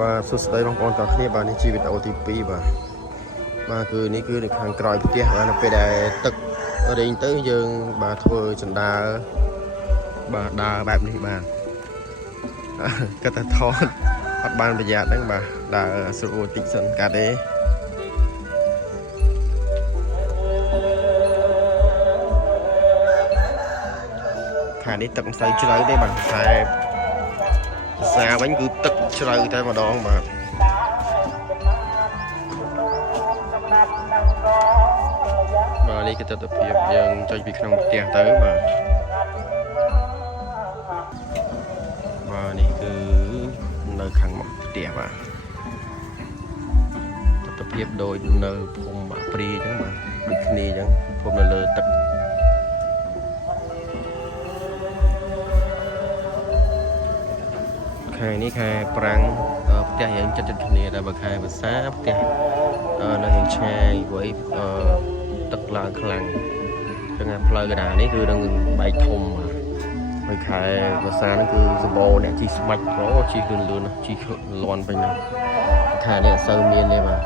បាទសួស្តីបងប្អូនទាំងគ្នាបាទនេះជីវីដេអូទី2បាទគឺនេះគឺនៅខាងក្រោយផ្ទះបាទនៅពេលដែលទឹករីងទៅយើងបាទធ្វើចណ្ដើរបាទដើរបែបនេះបាទគាត់ថាថតអត់បានប្រយ័ត្នហ្នឹងបាទដើរស្រួលតិចសិនកាត់ទេខាងនេះទឹកមិនសូវជ្រៅទេបាទតែភាសាវិញគឺទឹកជ្រៅតែម្ដងបាទនេះគឺទស្សនភាពយើងចេញពីក្នុងផ្ទះទៅបាទនេះគឺនៅខាងមុខផ្ទះបាទទស្សនភាពដូចនៅភូមិបាក់ព្រាអញ្ចឹងបាទដូចគ្នាអញ្ចឹងភូមិនៅលើទឹកខែនេះខែប្រាំងផ្ទះយើងចិត្តគ្នាតែបើខែវស្សាផ្ទះនៅរៀងឆ្ងាយព្រោះទឹកឡើងខ្លាំងចឹងផ្លូវកណ្ដាលនេះគឺនឹងបែកធំបាទហើយខែវស្សាហ្នឹងគឺសម្បូរអ្នកជិះស្បាច់អូជិះលឿនជិះលន់ពេញហ្នឹងខែនេះអត់សូវមានទេបាទ